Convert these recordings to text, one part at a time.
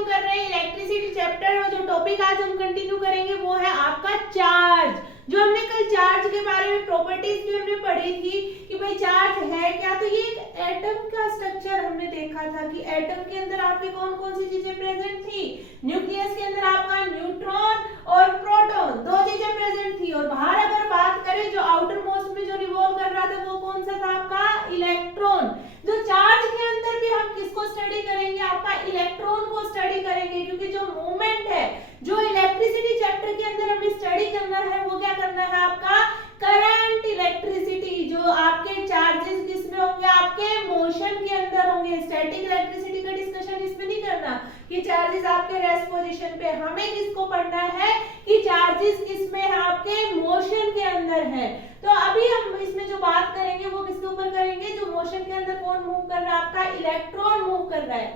Continue कर रहे हैं इलेक्ट्रिसिटी चैप्टर और जो टॉपिक आज हम कंटिन्यू करेंगे वो है आपका चार्ज। जो हमने कल चार्ज के बारे में प्रॉपर्टीज भी हमने पढ़ी थी कि भाई चार्ज है क्या, तो ये एक एटम का स्ट्रक्चर हमने देखा था कि एटम के अंदर आपके कौन कौन सी चीजें प्रेजेंट थी। न्यूक्लियस के अंदर आपका न्यूट्रॉन और प्रोटॉन दो चीजें प्रेजेंट थी, और बाहर अगर बात करें जो आउटर मोस्ट में जो रिवॉल्व कर रहा था वो कौन सा था आपका इलेक्ट्रॉन। जो चार्ज के अंदर भी हम किसको स्टडी करेंगे, आपका इलेक्ट्रॉन को स्टडी करेंगे, क्योंकि जो मूवमेंट है जो इलेक्ट्रिसिटी चैप्टर के अंदर हमें स्टडी करना है वो क्या करना है आपका करंट इलेक्ट्रिसिटी। जो आपके चार्जेस किसमें होंगे, आपके मोशन के अंदर होंगे। स्टैटिक इलेक्ट्रिसिटी का डिस्कशन इसमें नहीं करना कि चार्जेस आपके रेस्ट पोजीशन पे, हमें किसको पढ़ना है कि चार्जेस किसमें है, आपके मोशन के अंदर है। तो अभी हम इसमें जो बात करेंगे वो किसके ऊपर करेंगे, जो मोशन के अंदर कौन मूव कर रहा है, आपका इलेक्ट्रॉन मूव कर रहा है।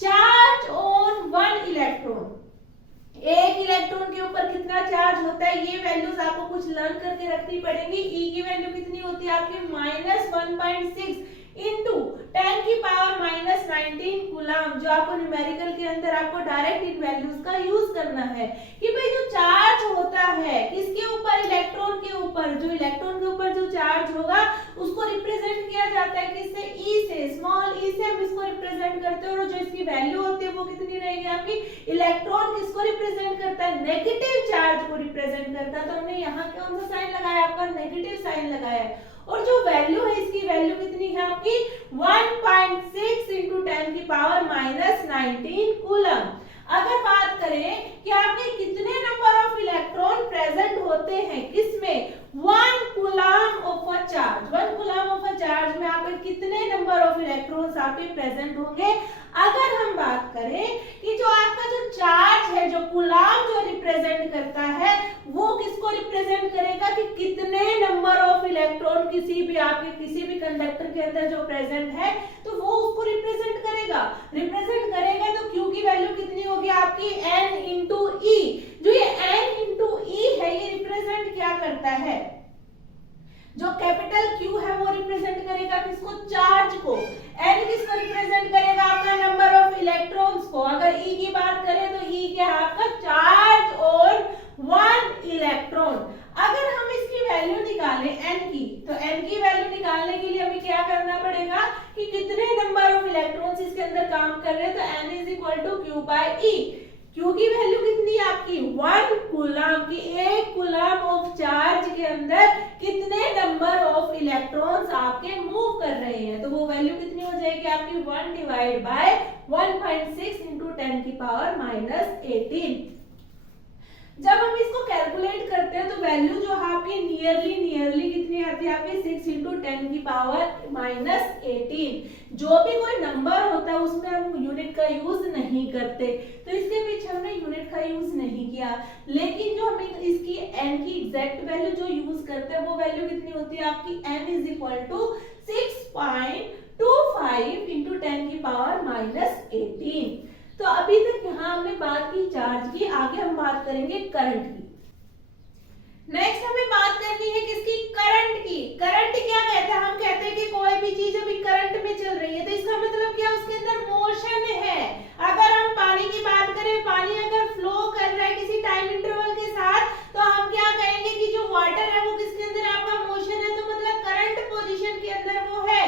चार्ज ऑन वन इलेक्ट्रॉन, एक इलेक्ट्रॉन के ऊपर कितना चार्ज होता है, ये वैल्यूज आपको कुछ लर्न करके रखनी पड़ेगी। ई की वैल्यू कितनी होती है आपकी -1.6 इंटू 10 की पावर -19 कूलम। जो आपको न्यूमेरिकल के अंदर आपको डायरेक्ट इन वैल्यूज का यूज करना है कि भाई जो चार्ज होता है किसके ऊपर, इलेक्ट्रॉन के ऊपर। जो इलेक्ट्रॉन के ऊपर जो चार्ज होगा उसको रिप्रेजेंट किया जाता है किससे, ई से, स्मॉल ई से हम इसको रिप्रेजेंट करते हैं। और जो इसकी वैल्यू होती है वो कितनी रहेगी आपकी, इलेक्ट्रॉन किसको रिप्रेजेंट करता है, नेगेटिव चार्ज को रिप्रेजेंट करता है। तो हमने यहाँ कौन सा साइन लगाया, आपका नेगेटिव साइन लगाया है। और जो वैल्यू है इसकी वैल्यू कितनी है आपकी 1.6 इंटू 10 की पावर -19 कूलम। अगर बात करें कि आपके कितने नंबर ऑफ इलेक्ट्रॉन प्रेजेंट होते हैं किसमें, 1 coulomb of a charge, 1 coulomb of a charge में आपके कितने नंबर ऑफ इलेक्ट्रॉन्स आपके प्रेजेंट होंगे। अगर हम बात करें कि जो आपका जो चार्ज है, जो कूलम जो रिप्रेजेंट करता है वो किसको रिप्रेजेंट करेगा कि कितने नंबर ऑफ इलेक्ट्रॉन किसी भी आपके किसी भी कंडक्टर के अंदर जो प्रेजेंट है तो वो उसको रिप्रेजेंट करेगा। तो Q की वैल्यू कितनी होगी आपकी N इंटू E। जो ये N इंटू E है ये रिप्रेजेंट क्या करता है, जो कैपिटल Q है वो रिप्रेजेंट करेगा किसको, चार्ज को। N किसको रिप्रेजेंट करेगा, आपका नंबर ऑफ इलेक्ट्रॉन्स को। अगर E की बात करें तो E क्या है आपका चार्ज और 1 इलेक्ट्रॉन। अगर हम इसकी वैल्यू निकालें N की, तो N की वैल्यू निकालने के लिए हमें क्या करना पड़ेगा कि कितने नंबर ऑफ इलेक्ट्रॉन्स इसके अंदर काम कर रहे हैं। तो N is equal to Q by E। Q की वैल्यू कितनी है आपकी 1 कूलम की, एक कूलम ऑफ चार्ज के अंदर कितने नंबर ऑफ इलेक्ट्रॉन्स आपके मूव कर रहे हैं। तो वो वैल्यू कितनी हो जाएगी आपकी 1 डिवाइड बाय 1.6 इंटू 10 की पावर -18। जब हम इसको कैलकुलेट करते हैं तो वैल्यू जो है आपकी नियरली कितनी आती है आपकी 6 इंटू 10 की पावर -18। जो भी कोई नंबर होता है उसमें हम यूनिट का यूज नहीं करते, तो इसके पीछे हमने यूनिट का यूज नहीं किया। लेकिन जो हमें इसकी n की एग्जैक्ट वैल्यू जो यूज करते हैं वो वैल्यू कितनी होती है आपकी n is equal to 6.25 into 10 की पावर -18। तो अभी तक यहाँ हमने बात की चार्ज की, आगे हम बात करेंगे करंट की। नेक्स्ट हमें बात करनी है किसकी, करंट की। करंट क्या कहते हैं, हम कहते हैं कि कोई भी चीज अभी करंट में चल रही है तो इसका मतलब क्या, उसके अंदर मोशन है। अगर हम पानी की बात करें, पानी अगर फ्लो कर रहा है किसी टाइम इंटरवल के साथ तो हम क्या कहेंगे कि जो वाटर है वो किसके अंदर आपका मोशन है, तो मतलब करंट पोजीशन के अंदर वो है।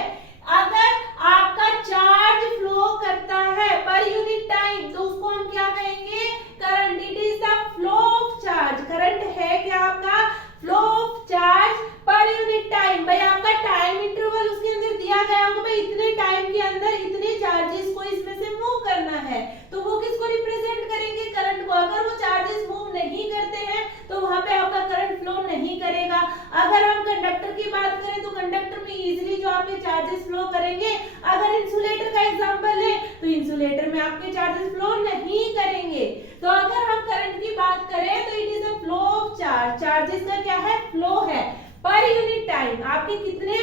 अगर आपका चार्ज फ्लो करता है पर यूनिट टाइम तो उसको हम क्या कहेंगे, current. It is the flow of charge. Current है क्या आपका flow of charge per unit time. भाई आपका टाइम इंटरवल उसके अंदर दिया गया होगा, भाई इतने टाइम के अंदर इतने चार्जेस को इसमें से मूव करना है, तो वो किसको रिप्रेजेंट करेंगे, करंट को। अगर वो चार्जेस मूव नहीं करते हैं तो वहां पे आपका करंट फ्लो नहीं करेगा। अगर हम कंडक्टर की बात करें तो कंडक्टर में इजीली जो आपके चार्जेस फ्लो करेंगे। अगर इंसुलेटर का एग्जांपल है तो इंसुलेटर में आपके चार्जेस फ्लो नहीं करेंगे। तो अगर हम करंट की बात करें तो it is the flow of charge. Charges का क्या है, फ्लो है पर यूनिट टाइम। आपके कितने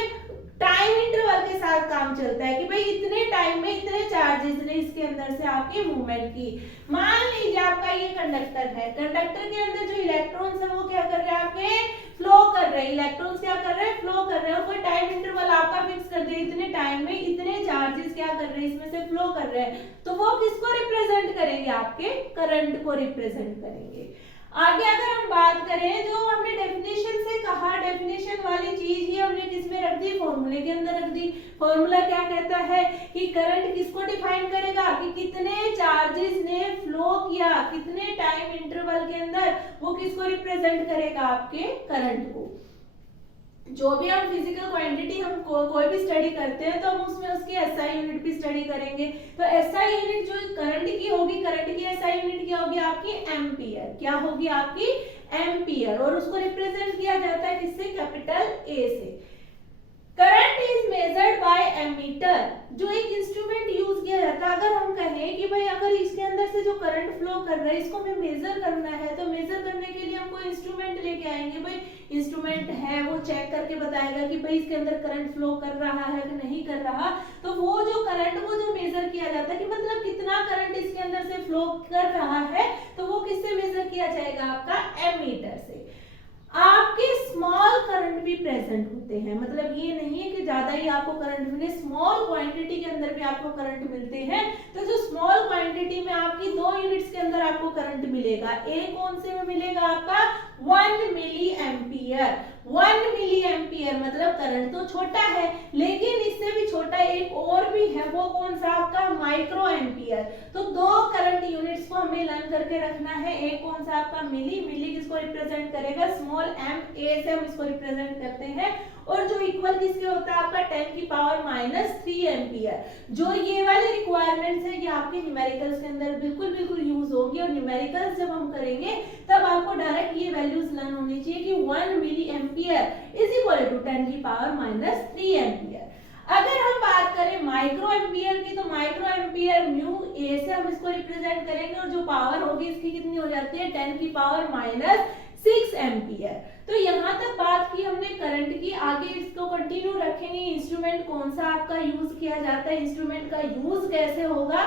टाइम इंटरवल के साथ काम चलता है कि भाई इतने टाइम में इतने चार्जेस ने इसके अंदर से आपकी मूवमेंट की। मान लीजिए आपका ये कंडक्टर है, कंडक्टर के अंदर जो इलेक्ट्रॉन्स है वो क्या कर रहे हैं, आपके फ्लो कर रहे हैं। इलेक्ट्रॉन्स क्या कर रहे हैं, फ्लो कर रहे हैं। और कोई टाइम इंटरवल आपका फिक्स कर दे, इतने टाइम में इतने चार्जेस क्या कर रहे हैं, इसमें से फ्लो कर रहे हैं, तो वो किसको रिप्रेजेंट करेंगे, ये आपके करंट को रिप्रेजेंट करेंगे। आगे अगर हम बात करें, जो हमने डेफिनेशन से कहा, डेफिनेशन वाली चीज ही हमने किसमें रख दी, फॉर्मूले के अंदर रख दी। फॉर्मूला क्या कहता है कि करंट किसको डिफाइन करेगा कि कितने चार्जेस ने फ्लो किया, कितने टाइम इंटरवल के अंदर, वो किसको रिप्रेजेंट करेगा, आपके करंट को। जो भी हम फिजिकल क्वांटिटी हम कोई भी स्टडी करते हैं तो हम उसमें उसकी एसआई यूनिट भी स्टडी करेंगे। तो एसआई यूनिट जो करंट की होगी, करंट की एसआई यूनिट क्या होगी आपकी, एम्पियर। क्या होगी आपकी, एम्पियर। और उसको रिप्रेजेंट किया जाता है किससे, कैपिटल ए से। Current is measured by ammeter, जो एक इंस्ट्रूमेंट यूज किया जाता है। अगर हम कहें कि भाई अगर इसके अंदर से जो करंट फ्लो कर रहा है इसको हमें मेजर करना है, तो मेजर करने के लिए हम कोई इंस्ट्रूमेंट लेके आएंगे। भाई इंस्ट्रूमेंट है वो चेक करके बताएगा कि भाई इसके अंदर करंट फ्लो कर रहा है कि नहीं कर रहा। तो वो जो करंट को जो मेजर किया जाता है कि मतलब कितना करंट इसके अंदर से फ्लो कर रहा है, तो वो किससे मेजर किया जाएगा, आपका एमीटर से। आपके स्मॉल करंट भी प्रेजेंट होते हैं, मतलब ये नहीं है कि ज्यादा ही आपको करंट मिले, स्मॉल क्वांटिटी के अंदर भी आपको करंट मिलते हैं। तो जो स्मॉल क्वांटिटी में आपकी 2 यूनिट्स के अंदर आपको करंट मिलेगा। एक कौन से में मिलेगा, आपका 1 मिली एम्पियर। 1 मिली एम्पियर मतलब करंट तो छोटा है, लेकिन इससे भी छोटा एक और भी है, वो कौन सा, आपका माइक्रो एम्पियर। तो 2 करंट यूनिट्स को हमें लर्न करके रखना है। एक कौन सा आपका मिली, मिली किसको रिप्रेजेंट करेगा, स्मॉल एम, ए से हम इसको रिप्रेजेंट करते हैं। और जो इक्वल किसके होता है, आपका 10 की पावर -3 एम्पियर। जो ये वाले रिक्वायरमेंट्स है ये आपके न्यूमेरिकल्स के अंदर बिल्कुल यूज होंगे। और न्यूमेरिकल्स जब हम करेंगे तब आपको डायरेक्ट ये वैल्यूज लर्न होनी चाहिए कि 1 milli ampere is equal to 10 की पावर -3 एम्पियर। अगर हम बात करें माइक्रो एम्पियर की, तो माइक्रो एम्पियर म्यू ए से हम इसको रिप्रेजेंट करेंगे। और जो पावर होगी इसकी कितनी हो जाती है, 10 की पावर -6 एम्पियर। तो यहाँ तक बात की हमने करंट की। आगे इसको कंटिन्यू रखेंगे। इंस्ट्रूमेंट कौन सा आपका यूज किया जाता है, इंस्ट्रूमेंट का यूज कैसे होगा।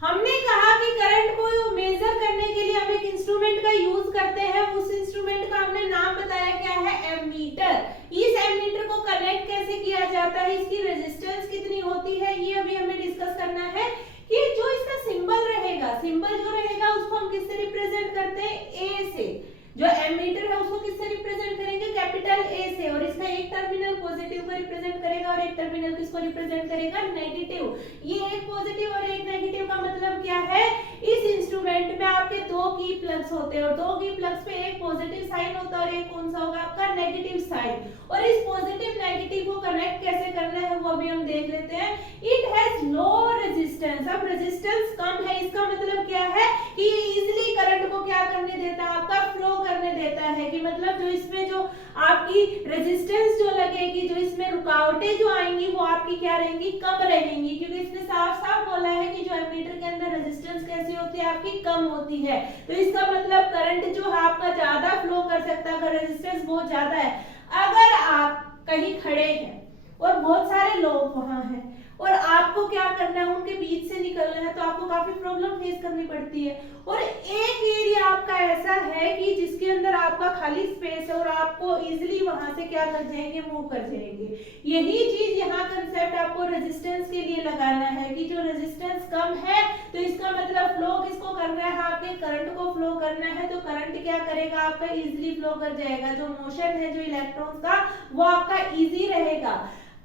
हमने कहा कि करंट को मेजर करने के लिए हम एक इंस्ट्रूमेंट का यूज करते हैं। उस इंस्ट्रूमेंट का हमने नाम बताया क्या है, एमीटर। इस एमीटर को कनेक्ट कैसे किया जाता है, इसकी रेजिस्टेंस कितनी होती है, ये अभी हमें डिस्कस करना है। कि जो इसका सिंबल रहेगा, सिंबल जो रहेगा उसको हम किससे रिप्रेजेंट करते हैं, ए से। जो एमीटर है उसको किससे रिप्रेजेंट करेंगे, कैपिटल ए से। और इसका एक टर्मिनल पॉजिटिव को रिप्रेजेंट करेगा और एक टर्मिनल किसको रिप्रेजेंट करेगा, नेगेटिव। ये एक पॉजिटिव और एक नेगेटिव का मतलब क्या है, इस इंस्ट्रूमेंट में आपके 2 की प्लग्स होते हैं और 2 की प्लग्स पे एक पॉजिटिव साइन होता है और एक कौन सा होगा, आपका नेगेटिव साइन। और इस पॉजिटिव नेगेटिव को कनेक्ट कैसे करना है वो अभी हम देख लेते हैं। It has low resistance. अब रेजिस्टेंस कम है, इसका मतलब क्या है कि ये इजीली करंट को क्या करने देता है, आपका फ्लो करने देता है। कि मतलब जो इसमें जो आपकी रेजिस्टेंस जो लगेगी, जो इसमें रुकावटें जो आएंगी वो आपकी क्या रहेंगी, कम रहेंगी। क्योंकि इसने साफ साफ बोला है कि जो एमीटर के अंदर रेजिस्टेंस कैसी होती है, आपकी कम होती है। तो इसका मतलब करंट जो है आपका ज्यादा फ्लो कर सकता है अगर रेजिस्टेंस बहुत ज्यादा है। अगर आप कहीं खड़े हैं और बहुत सारे लोग वहां हैं और आपको क्या करना है, उनके बीच से निकलना है, तो आपको काफी प्रॉब्लम फेस करनी पड़ती है। और एक एरिया आपका ऐसा है कि जिसके अंदर आपका खाली स्पेस है और आपको इजीली वहां से क्या कर जाएंगे, मूव कर जाएंगे। यही चीज यहाँ कंसेप्ट आपको रेजिस्टेंस के लिए लगाना है कि जो रेजिस्टेंस कम है तो इसका मतलब फ्लो किसको करना है, आपके करंट को फ्लो करना है। तो करंट क्या करेगा, आपका इजीली फ्लो कर जाएगा। जो मोशन है जो इलेक्ट्रॉन्स का वो आपका इजी रहेगा।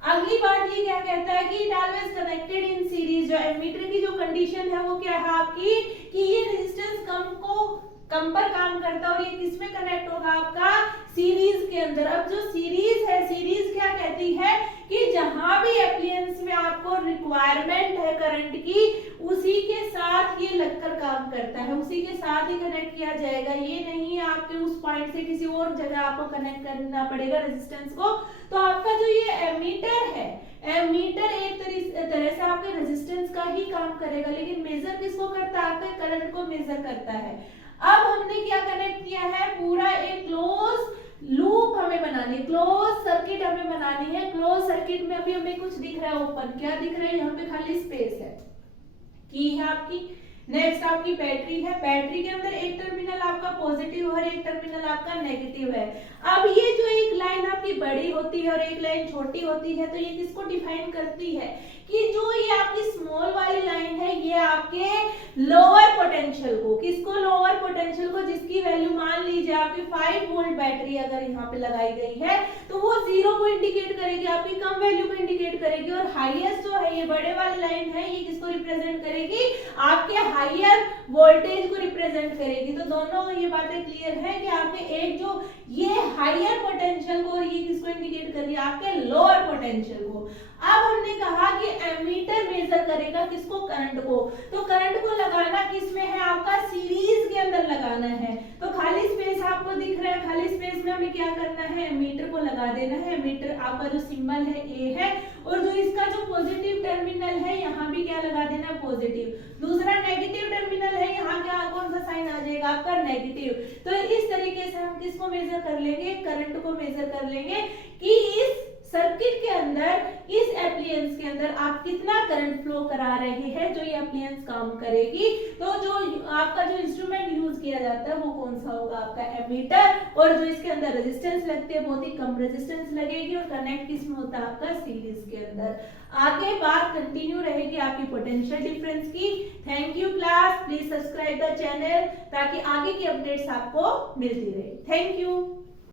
अगली बात ये क्या कहता है कि it always connected in series. जो एमीटर की जो कंडीशन है वो क्या है आपकी, कि ये रेजिस्टेंस कम पर काम करता है और ये किस में कनेक्ट होगा, आपका सीरीज के अंदर। अब जो सीरीज है, सीरीज क्या कहती है कि जहां भी एप्लायंस में आपको रिक्वायरमेंट है करंट की, उसी के साथ ये लगकर काम करता है, उसी के साथ ही कनेक्ट किया जाएगा। ये नहीं है आपके उस पॉइंट से किसी और जगह आपको कनेक्ट करना पड़ेगा रेजिस्टेंस को। तो आपका जो ये एमीटर है, एमीटर एक तरह से आपके रेजिस्टेंस का ही काम करेगा, लेकिन मेजर किसको करता है, आपके करंट को मेजर करता है। अब हमने क्या कनेक्ट किया है, पूरा एक क्लोज लूप हमें बनानी, क्लोज सर्किट हमें बनानी है। क्लोज सर्किट में अभी हमें कुछ दिख रहा है ओपन, क्या दिख रहा है, यहाँ पे खाली स्पेस है, की है आपकी। नेक्स्ट आपकी बैटरी है, बैटरी के अंदर एक टर्मिनल आपका पॉजिटिव और एक टर्मिनल आपका नेगेटिव है। अब ये जो एक लाइन आपकी बड़ी होती है और एक लाइन छोटी होती है, तो ये किसको डिफाइन करती है कि जो ये आपकी स्मॉल वाली लाइन है ये आपके लोअर पोटेंशियल को। किसको? लोअर पोटेंशियल को, जिसकी वैल्यू मान लीजिए आपकी 5 वोल्ट बैटरी अगर यहाँ पे लगाई गई है तो वो 0 को इंडिकेट करेगी, आपकी कम वैल्यू को इंडिकेट करेगी। और हाईएस्ट जो है ये बड़े वाली लाइन है, ये किसको रिप्रेजेंट करेगी? आपके हायर वोल्टेज को रिप्रेजेंट करेगी। तो दोनों ये बातें क्लियर है कि आपके एक जो ये हायर पोटेंशियल को और ये किसको इंडिकेट कर रही है? आपके लोअर पोटेंशियल को। अब हमने कहा कि एमीटर मेजर करेगा किसको? करंट को। तो करंट को लगाना किस में है? आपका सीरीज के अंदर लगाना है। तो खाली स्पेस आपको दिख रहा है, खाली स्पेस में हमें क्या करना है? एमीटर को लगा देना है। एमीटर आपका जो सिंबल है ए है, और जो इसका जो पॉजिटिव टर्मिनल है यहाँ भी क्या लगा देना? पॉजिटिव। दूसरा नेगेटिव टर्मिनल है, यहाँ क्या कौन सा साइन आ जाएगा? आपका नेगेटिव। तो इस तरीके से हम किसको मेजर कर लेंगे? करंट को मेजर कर लेंगे कि इस सर्किट के अंदर, इस एप्लियंस के अंदर आप कितना करंट फ्लो करा रहे हैं, जो ये एप्लियंस काम करेगी। तो जो आपका जो इंस्ट्रूमेंट यूज किया जाता है वो कौन सा होगा? आपका एमीटर। और जो इसके अंदर रेजिस्टेंस लगती है बहुत ही कम रेजिस्टेंस लगेगी, और कनेक्ट किसमें होता है? आपका सीरीज के अंदर। आगे बात कंटिन्यू रहेगी आपकी पोटेंशियल डिफरेंस की। Thank you class, please subscribe the channel ताकि आगे की अपडेट्स आपको मिलती रहे। Thank you.